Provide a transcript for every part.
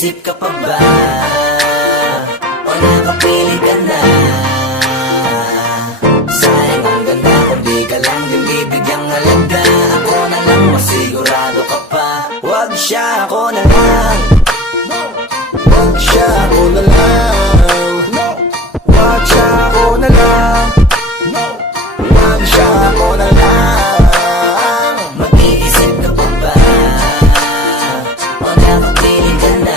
Nag-iisip ka pa ba? O nakapili ka na? Sayang ang ganda kung di ka lang din bibigyang halaga. Ako na lang, masigurado ka pa. Wag siya, ako na lang. Wag siya, ako na lang. Wag siya, ako na lang. Wag siya, ako na lang. Mag-iisip ka pa ba? O nakapili ka na?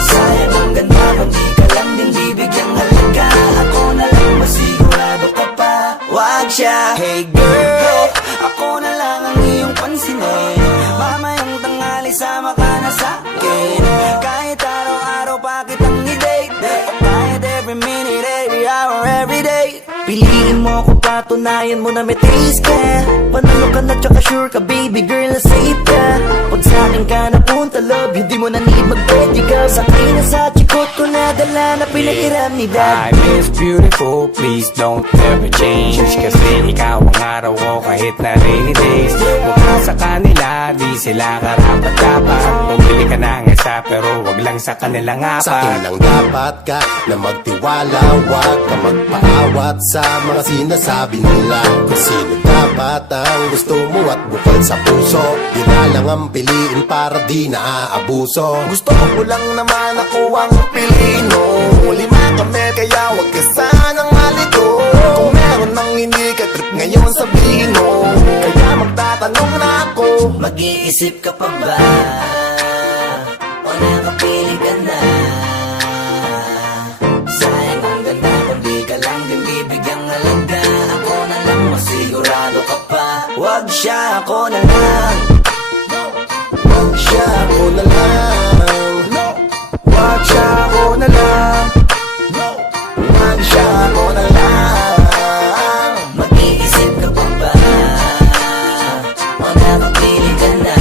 Sayang ang ganda kung di ka lang din bibigyang halaga. Ako na lang, masigurado ka pa. Wag siya. Hey girl, ako na lang ang iyong pansinin. Mamayang tanghali sama ka na sa'kin. Kahit araw-araw pa kitang i-date, o kahit every minute, every hour, every day. Piliin mo ko, patunayan mo na may taste ka. Panalo ka na tsaka sure ka, baby girl, na safe ka. Pag sa'kin ka napunta, love, hindi mo na need mag-pwede ka. Sakay na sa chikot ko na dala na pinahiram ni dad. Time is beautiful, please don't ever change. Kasi ikaw ang araw ko kahit na rainy days. Huwag ka sa kanila, di sila karapat-dapat. Pumili ka ng isa pero wag lang sa kanilang Sa akin apat. lang dapat ka na magtiwala. Wag ka magpaawat sa mga sinasabi nila. Kung sino dapat ang gusto mo at bukal sa puso, yun na lang ang piliin para di naaabuso. Gusto ko lang naman ako ang piliin mo. Lima kami kaya wag ka sanang malito. Kung meron nang hindi ka trip ngayon sabihin mo, kaya magtatanong na ako. Mag-iisip ka pa ba? O nakapili ka na? Sayang ang ganda kung di ka lang din bibigyang halaga. Ako na lang, masigurado ka pa. Wag siya, ako na lang. Wag siya, ako na lang. Wag siya, ako na lang. Wag siya, ako na lang. Mag-iisip ka pa ba? O nakapili ka na?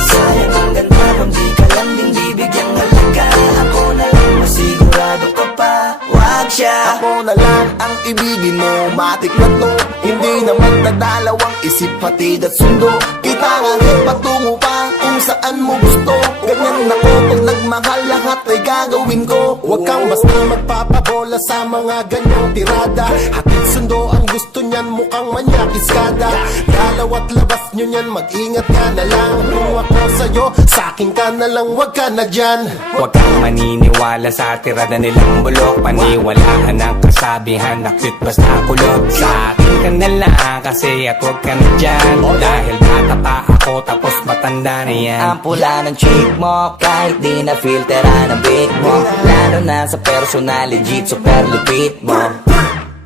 Sayang ang ganda kung di ka lang din bibigyang halaga. Ako na lang, masigurado ka pa. Wag siya. Ako na lang ang ibigin mo, matik na to. Hindi naman nadalawang isip, hatid at sundo. Kita nga rin patungo pa kung saan mo gusto. Ganyan ako pag nagmahal, lahat ay gagawin ko. Huwag kang basta magpapabola sa mga ganyang tirada. Hatid sundo ang gusto niyan, mukhang manyakiskada. Dalaw at labas nyo niyan, mag-ingat ka na lang. Kung ako sa'yo, sa'kin ka na lang, wag ka na dyan. Huwag kang maniniwala sa tirada nilang bulok. Paniwalaan ang kasabihan na cute basta kulot. Sa akin ka na lang kasi at huwag ka na dyan. Dahil bata pa ako tapos matanda na yan. Ang pula ng chick mo, kahit di na filteran ang big mo. Lalo na sa personal, legit, super lupit mo.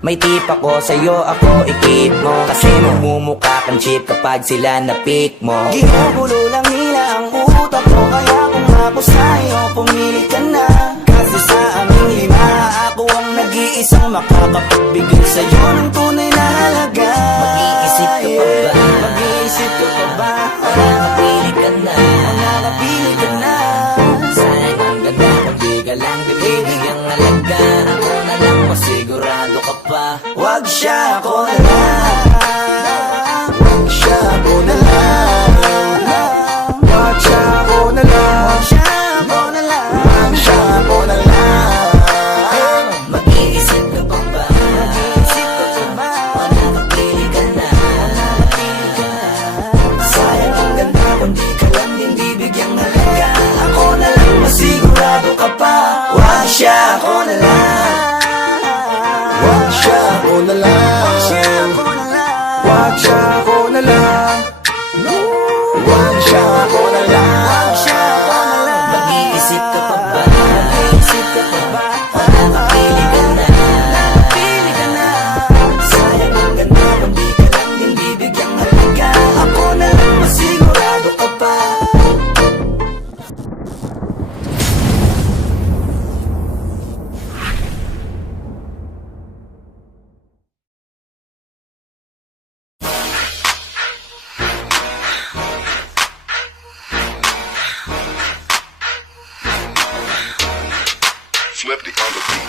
May tip ako sa'yo, ako i-keep mo. Kasi mamumukha kang cheap kapag sila na-pick mo. Ginugulo lang nila ang utak mo, kaya kung ako sa'yo, pumili ka na. Kasi sa aming lima, ako ang nag-iisang makakapagbigay sa'yo ng tunay na halaga. Mag-iisip ka pa ba? Mag-iisip ka pa ba? Nakapili ka na? Nakapili ka na? Sayang ang ganda kung di ka lang binibigyang halaga. Ako na lang, masigurado ka pa. Wag siya, ako na lang. Wag siya, ako na lang. Wag siya, ako na lang. Wag siya, ako na lang. Wag siya, ako na lang. Mag-iisip ka pa ba? Mag-iisip ka pa ba? O nakapili ka na? Nakapili ka na? Sayang ang ganda kung di ka lang din bibigyang halaga. Ako na lang, masigurado ka pa. Wag siya, ako na lang. Wag siya, ako na lang. Wag siya, ako na lang. Wag siya, ako na lang. Wag siya, ako na lang. Wag siya, ako na lang. Mag-iisip ka pa ba? Mag-iisip ka pa ba? O nakapili ka na? Nakapili ka na? Sayang ang ganda kung di ka lang din bibigyang halaga. Ako na lang, masigurado ka pa. Swifty on the beat.